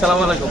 সালাম আলাইকুম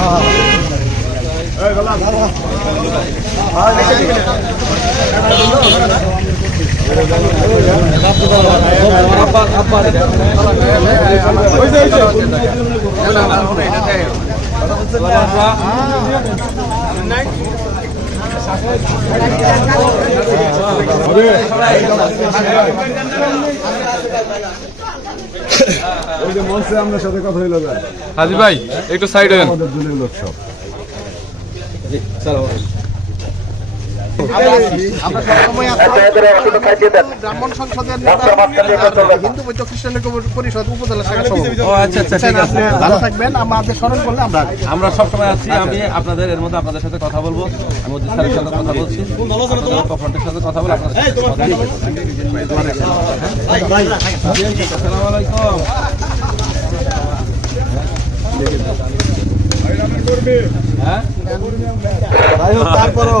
হবে ওই যে মঞ্চে আপনার সাথে কথা হইল না হাজি ভাই একটু সাইড হন আমাদের দলীয় লোক সব। আমরা আচ্ছা আচ্ছা ভালো থাকবেন আমাদের আমরা সবসময় আছি আমি আপনাদের এর মধ্যে আপনাদের সাথে কথা বলব আমি স্যারের সাথে কথা বলছি সাথে কথা বলে আপনাদের। আসসালামু আলাইকুম হ্যাঁ তারপরও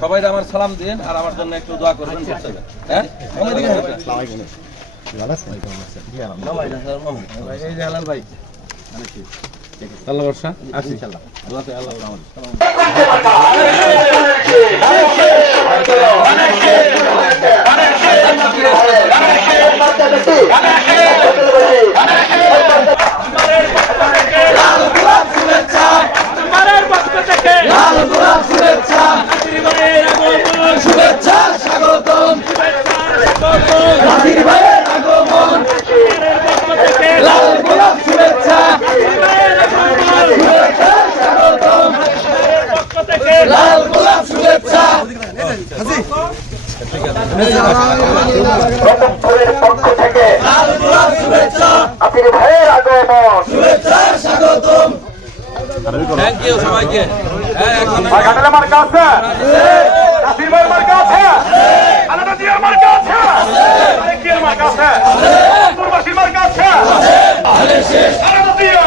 সবাই আমার সালাম দিন আর আমার জন্য একটু দোয়া করবেন হ্যাঁ? আল্লাহ বর্ষা আসি। আল্লাহ আল্লাহ আমাদের আমাদের পক্ষ থেকে লাল গোলাপ শুভেচ্ছা নাসির ভাইয়ের আগমন শুভেচ্ছা স্বাগতম নাসির ভাইয়ের আগমন আমাদের পক্ষ থেকে লাল গোলাপ শুভেচ্ছা নাসির ভাইয়ের আগমন শুভেচ্ছা স্বাগতম আমাদের পক্ষ থেকে লাল গোলাপ শুভেচ্ছা। রতনপুরের পক্ষ থেকে লাল গোলাপ শুভেচ্ছা। আপির ভাইয়ের আগমন শুভেচ্ছা স্বাগতম থ্যাংক ইউ সবাইকে মার্কা আছে। নাসির ভাইয়ের মার্কা আছে আলাদা জিয়ার মার্কা আছে আরেকিয়ার মার্কা আছে পূর্বাসীর মার্কা আছে আলাদা জিয়া